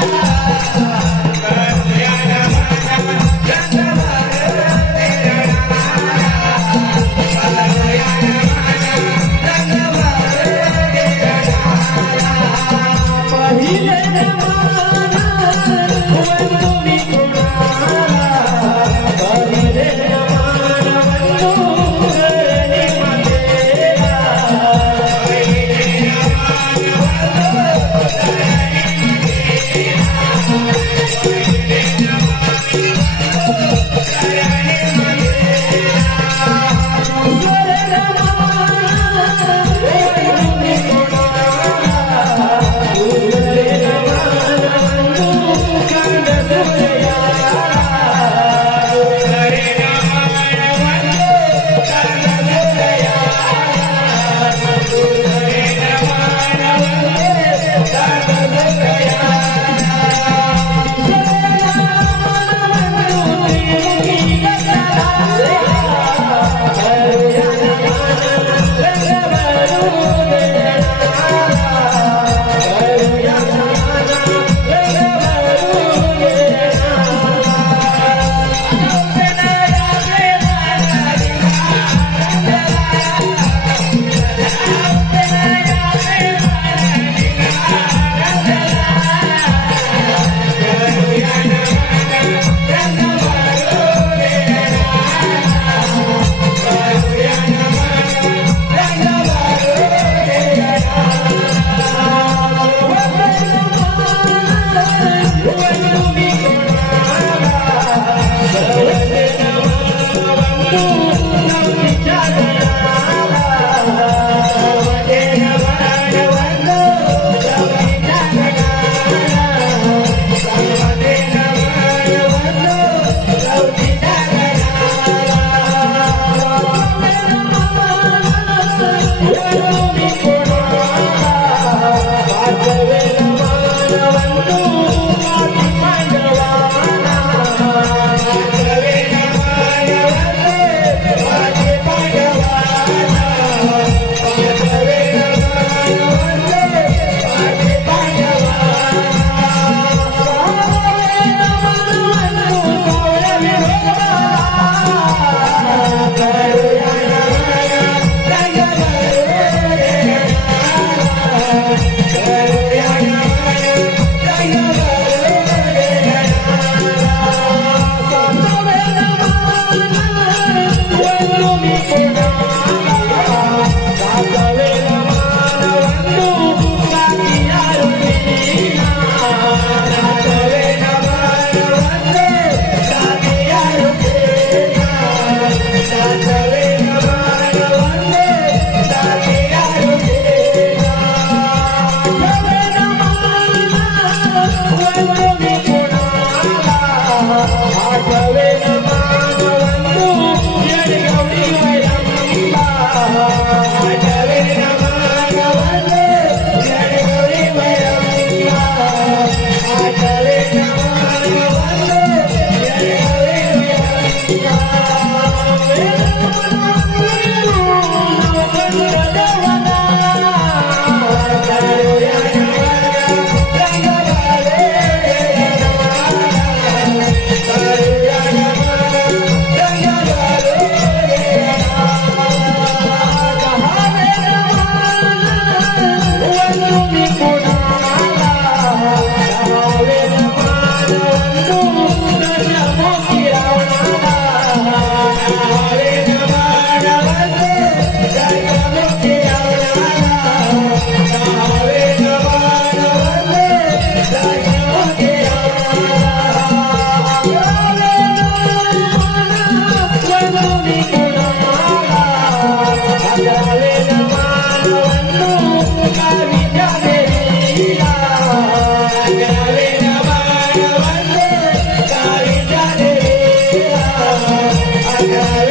Thank Come yeah.